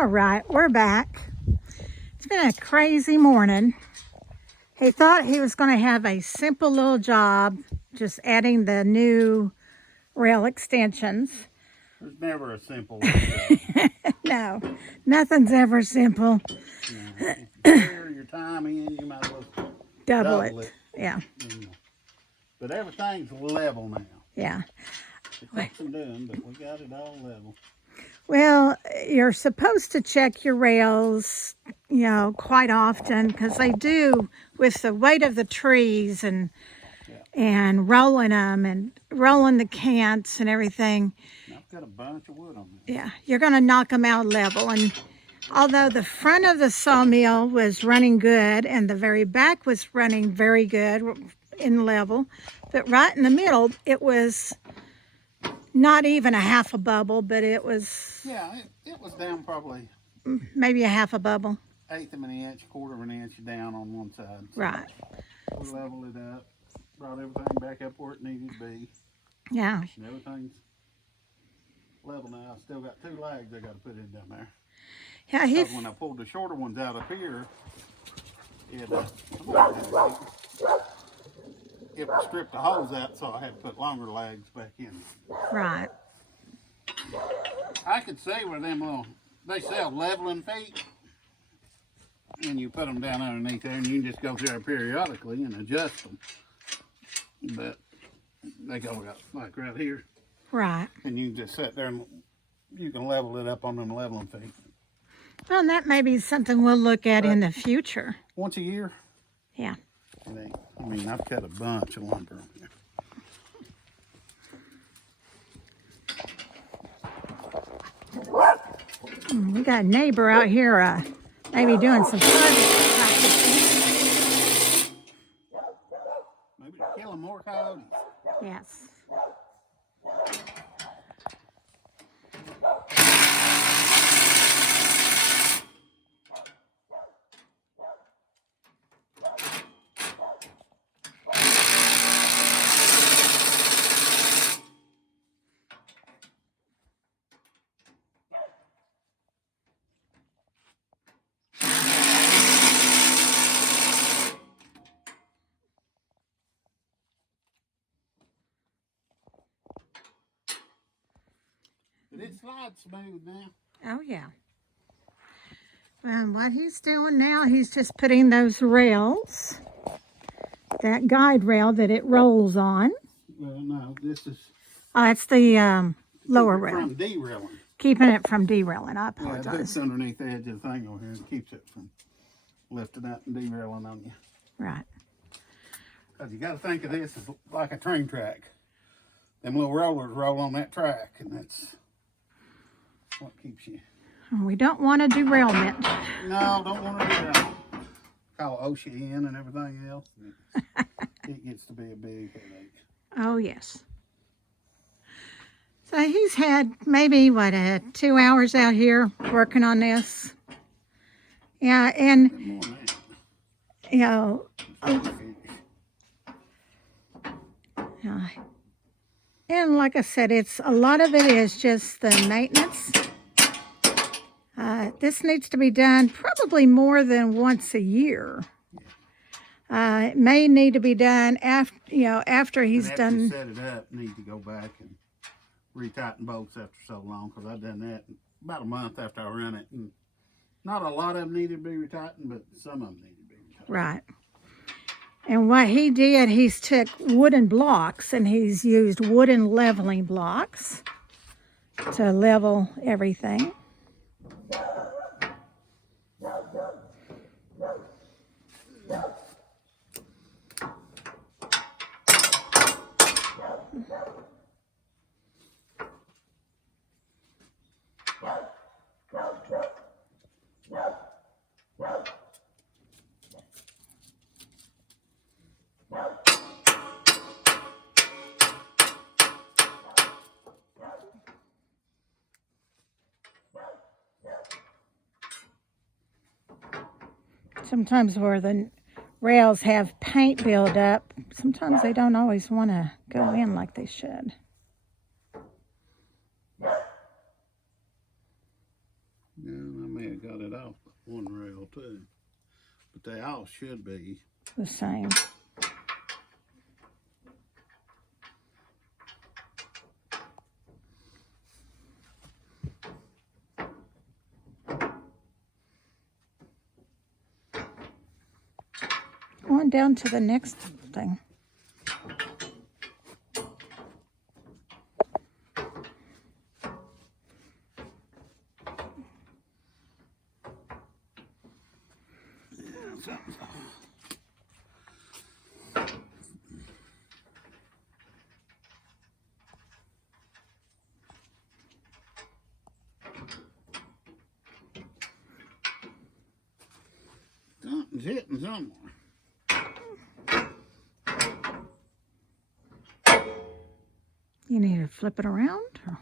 All right, we're back. It's been a crazy morning. He thought he was going to have a simple little job, just adding the new rail extensions. There's never a simple job. No, nothing's ever simple. If you clear your time in, you might as well Double it. Yeah. But everything's level now. Yeah. It takes some doing, but we got it all level. Well, you're supposed to check your rails, quite often, because they do with the weight of the trees and rolling them and rolling the cants and everything. I've got a bunch of wood on there. Yeah, you're going to knock them out level. And although the front of the sawmill was running good and the very back was running very good in level, but right in the middle, it was not even a half a bubble, but it was... Yeah, it was down probably... maybe a half a bubble. Eighth of an inch, quarter of an inch down on one side. So right. We leveled it up, brought everything back up where it needed to be. Yeah. And everything's level now. I still got 2 lags I got to put in down there. Yeah, because when I pulled the shorter ones out up here, it stripped the hose out, so I had to put longer lags back in. Right. I could see where them little, they sell leveling feet, and you put them down underneath there, and you can just go through there periodically and adjust them. But they go like right here. Right. And you can just sit there and you can level it up on them leveling feet. Well, and that may be something we'll look at in the future. Once a year. Yeah. I mean, I've cut a bunch of lumber on here. We got a neighbor out here maybe doing some practicing. Maybe to kill more coyotes. Yes. It slides smooth now. Oh, yeah. And what he's doing now, he's just putting those rails, that guide rail that it rolls on. Well, no, this is... Oh, that's the lower rail. From derailing. Keeping it from derailing. I apologize. Yeah, it's underneath the edge of the thing over here and keeps it from lifting up and derailing on you. Right. Because you got to think of this as like a train track. Them little rollers roll on that track, and that's what keeps you. We don't want a derailment. No, don't want to do that. Call OSHA in and everything else. It gets to be a big headache. Oh, yes. So he's had maybe, 2 hours out here working on this. Yeah, and, and like I said, a lot of it is just the maintenance. This needs to be done probably more than once a year. It may need to be done after he's done. You set it up, need to go back and retighten bolts after so long, because I've done that about a month after I run it. And not a lot of them needed to be retightened, but some of them need to be retightened. Right. And what he did, he's took wooden blocks and he's used wooden leveling blocks to level everything. Sometimes where the rails have paint build up, sometimes they don't always want to go in like they should. Yeah, got it off one rail too. But they all should be. The same. On down to the next thing. Something's hitting somewhere. You need to flip it around? Or?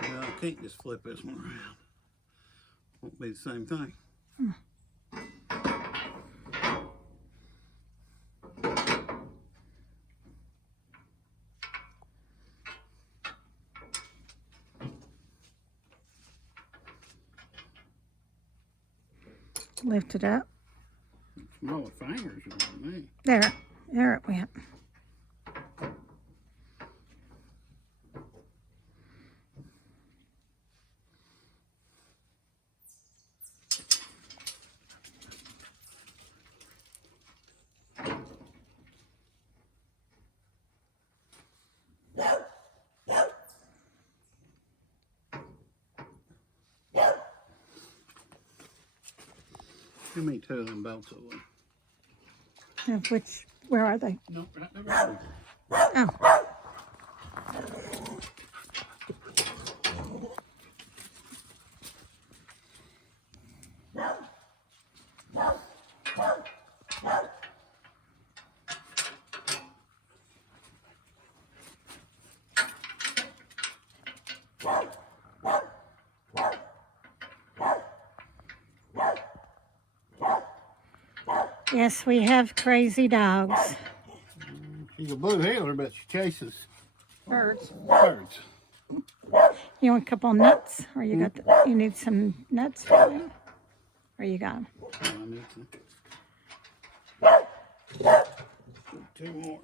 Well, I can't just flip this one around. Won't be the same thing. Lift it up. Smaller fingers on me. There it went. Give me two of them bolts over there. Of which, where are they? No, right there. Oh. Yes, we have crazy dogs. She's a blue heeler, but she chases Birds. birds. You want a couple nuts? Or you got you need some nuts for them? Or you got them? I need two more.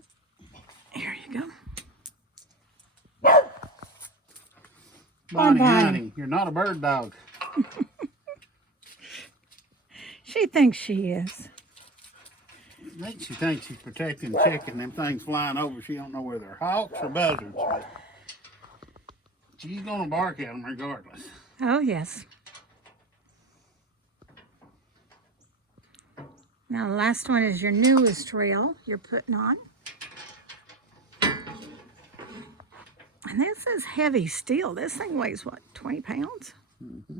Here you go. Bonnie, Bonnie. honey, you're not a bird dog. She thinks she is. Makes she thinks she's protecting chicken. Them things flying over, she don't know whether they're hawks or buzzards. But she's gonna bark at them regardless. Oh, yes. Now, the last one is your newest reel you're putting on. And this is heavy steel. This thing weighs, what, 20 pounds? Mm-hmm.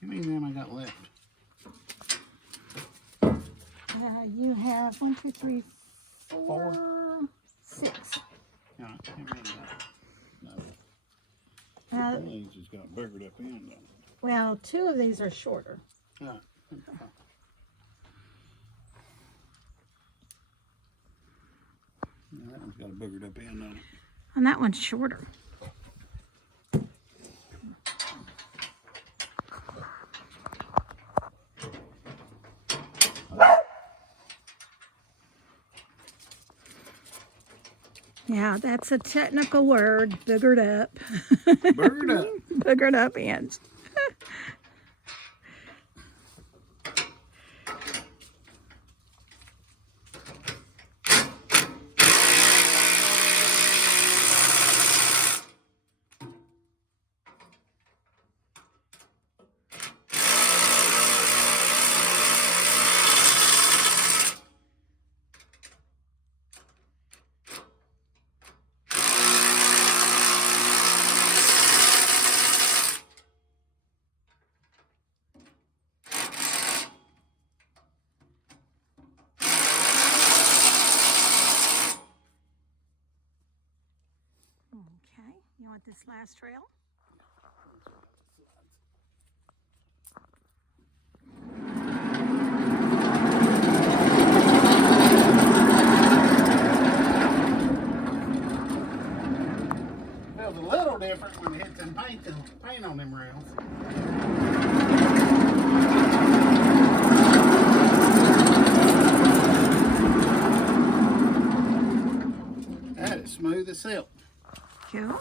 How many of them I got left? You have 1, 2, 3, 4, 6. Yeah, how many got? No. Uh, One of these has got biggered up end on it. Well, 2 of these are shorter. Yeah. That one's got a boogered up end on it. And that one's shorter. Yeah, that's a technical word, boogered up. Boogered up. Boogered up ends. want this last rail. Feels a little different when it hits and paint on them rails. That is smooth as silk. Cool.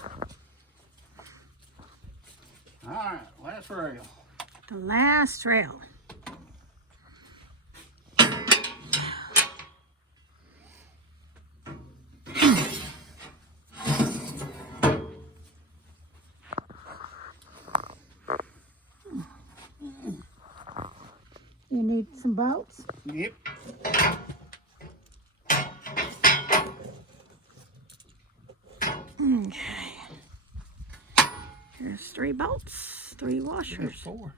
Alright, last rail. The last rail. You need some bolts? Yep. Okay. Here's 3 bolts, 3 washers. 4.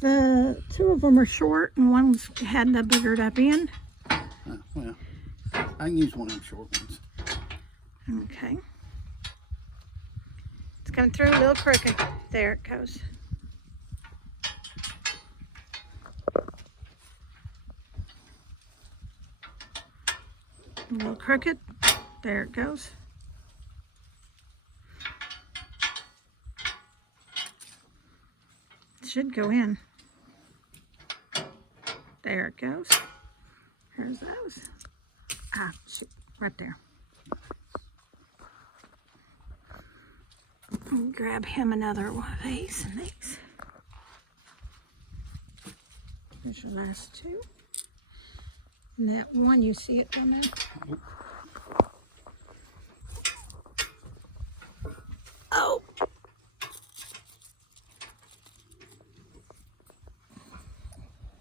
The 2 of them are short and one's had the biggered up end. Well, I can use one of them short ones. Okay. It's coming through a little crooked. There it goes. A little crooked. There it goes. It should go in. There it goes. Here's those. Ah, shoot, right there. Grab him another one of these and these. There's your last 2. And that one, you see it on there? Oh!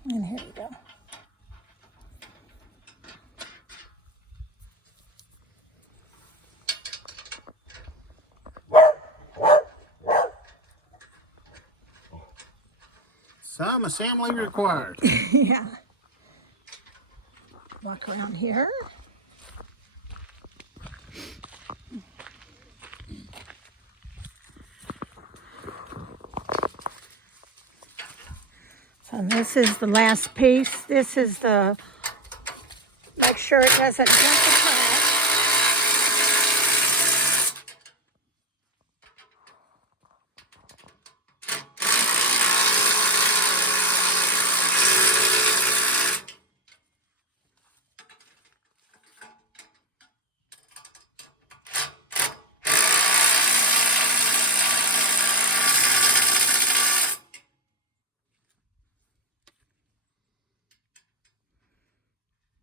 And here we go. Some assembly required. Yeah. Walk around here. So this is the last piece. This is the, make sure it doesn't jump apart.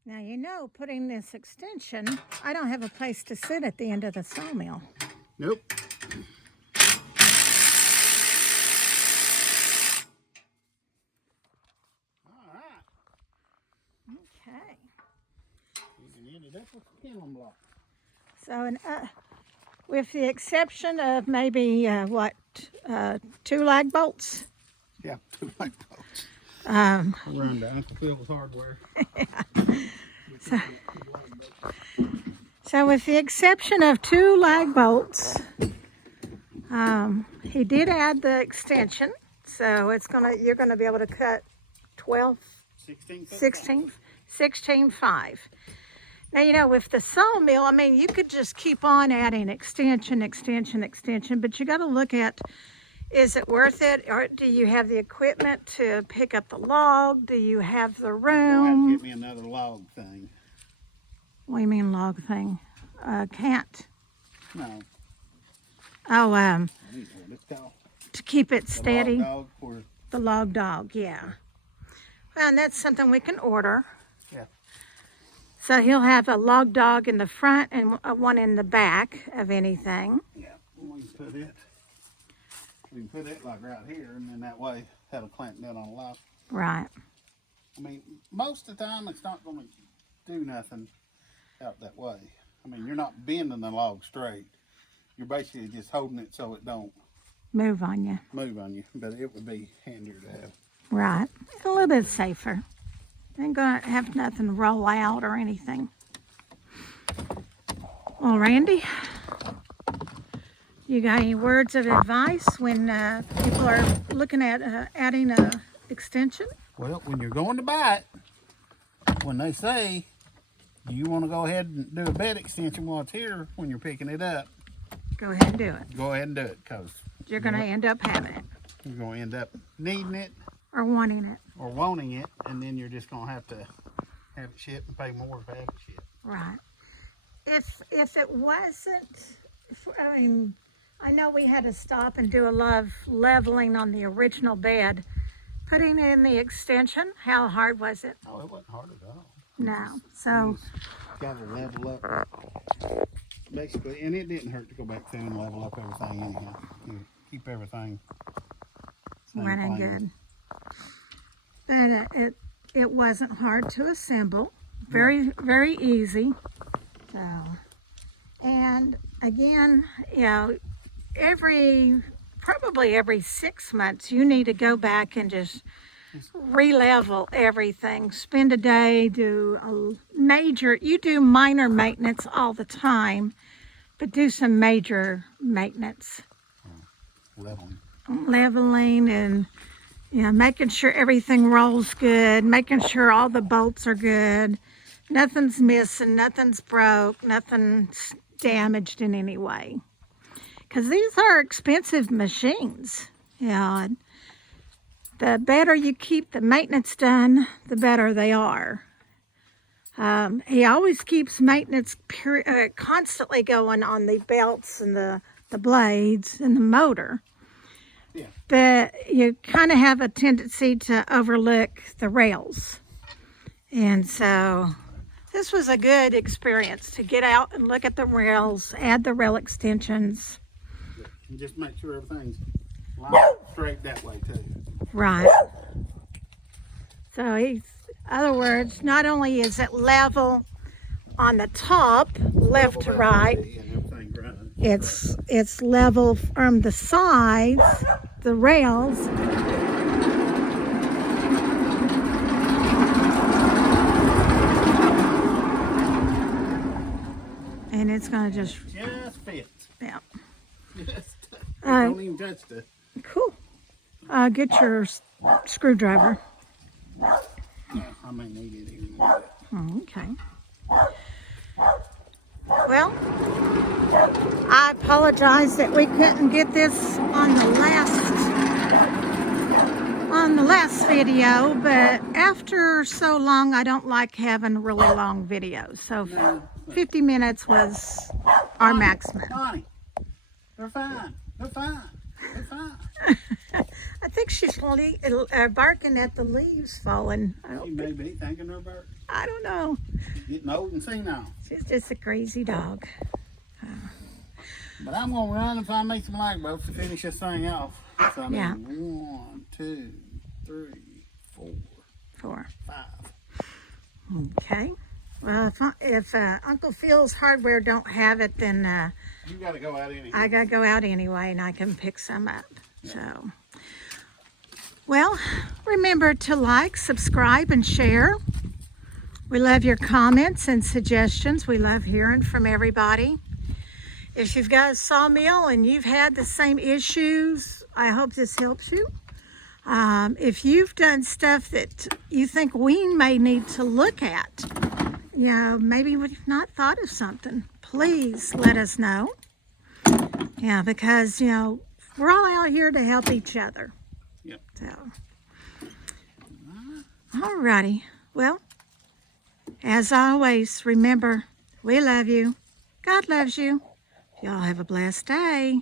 Now, you know, putting this extension, I don't have a place to sit at the end of the sawmill. Nope. All right. Okay. You can end it up with a kennel block. So, with the exception of maybe, 2 lag bolts. Yeah, 2 light bolts. Um, Run to Uncle Phil's Hardware. So with the exception of 2 lag bolts, he did add the extension, so you're gonna be able to cut 12, 16, 5. Now, you know, with the sawmill, I mean, you could just keep on adding extension, but you got to look at, is it worth it? Or do you have the equipment to pick up the log? Do you have the You'll have room? to get me another log thing. What do you mean log thing? Can't. No, Oh, I need what it's called. to keep it The steady. log dog for, The log dog, yeah. Well, and that's something we can order. yeah. So he'll have a log dog in the front and one in the back of anything. Yeah, we can put it. We can put it like right here, and then that way that'll clamp down on the log. Right. I mean, most of the time it's not going to do nothing out that way. I mean, you're not bending the log straight. You're basically just holding it so it don't Move on you. move on you. But it would be handier to have. Right. A little bit safer. Ain't gonna have nothing roll out or anything. Well, Randy, You got any words of advice when people are looking at adding a extension? Well, when you're going to buy it, when they say, do you want to go ahead and do a bed extension while it's here, when you're picking it up, Go ahead and do it. go ahead and do it, because You're going to end up having it you're going to end up needing it or wanting it. or wanting it, and then you're just going to have it shipped and pay more to have it shipped. Right. If it wasn't, I mean, I know we had to stop and do a lot of leveling on the original bed. Putting in the extension, how hard was it? Oh, it wasn't hard at all. No. So, Got to level up, basically, and it didn't hurt to go back through and level up everything anyhow. You keep everything same running plane. good. But it wasn't hard to assemble. Very, very easy. So, and again, you know, probably every 6 months, you need to go back and just re-level everything. Spend a day, you do minor maintenance all the time, but do some major maintenance. Leveling and, you know, making sure everything rolls good, making sure all the bolts are good, nothing's missing, nothing's broke, nothing's damaged in any way. Because these are expensive machines. You know, and the better you keep the maintenance done, the better they are. He always keeps maintenance constantly going on the belts and the blades and the motor. Yeah. But you kind of have a tendency to overlook the rails. And so this was a good experience to get out and look at the rails, add the rail extensions. And just make sure everything's lined straight that way too. Right. So in other words, not only is it level on the top, left to right, And everything running. it's level from the sides, the rails. And it's going to just fit. yeah. Just Uh, don't even touch the. Cool. Get your screwdriver. I may need it even a bit. Oh, okay. Well, I apologize that we couldn't get this on the last video, but after so long, I don't like having really long videos. So 50 minutes was our maximum. Connie, they're fine. They're fine. They're fine. I think she's barking at the leaves falling. She may be thinking her bird. I don't know. Getting old and senile. She's just a crazy dog. But I'm going to run and find me some light bulbs to finish this thing off. So I need Yeah. 1, 2, 3, 4, 4. 5. Okay. Well, if Uncle Phil's hardware don't have it, then You got to go out anyway. I gotta go out anyway, and I can pick some up. So, well, remember to like, subscribe, and share. We love your comments and suggestions. We love hearing from everybody. If you've got a sawmill and you've had the same issues, I hope this helps you. If you've done stuff that you think we may need to look at, you know, maybe we've not thought of something, please let us know. Yeah, because, you know, we're all out here to help each other. Yep. So, all righty. Well, as always, remember, we love you. God loves you. Y'all have a blessed day.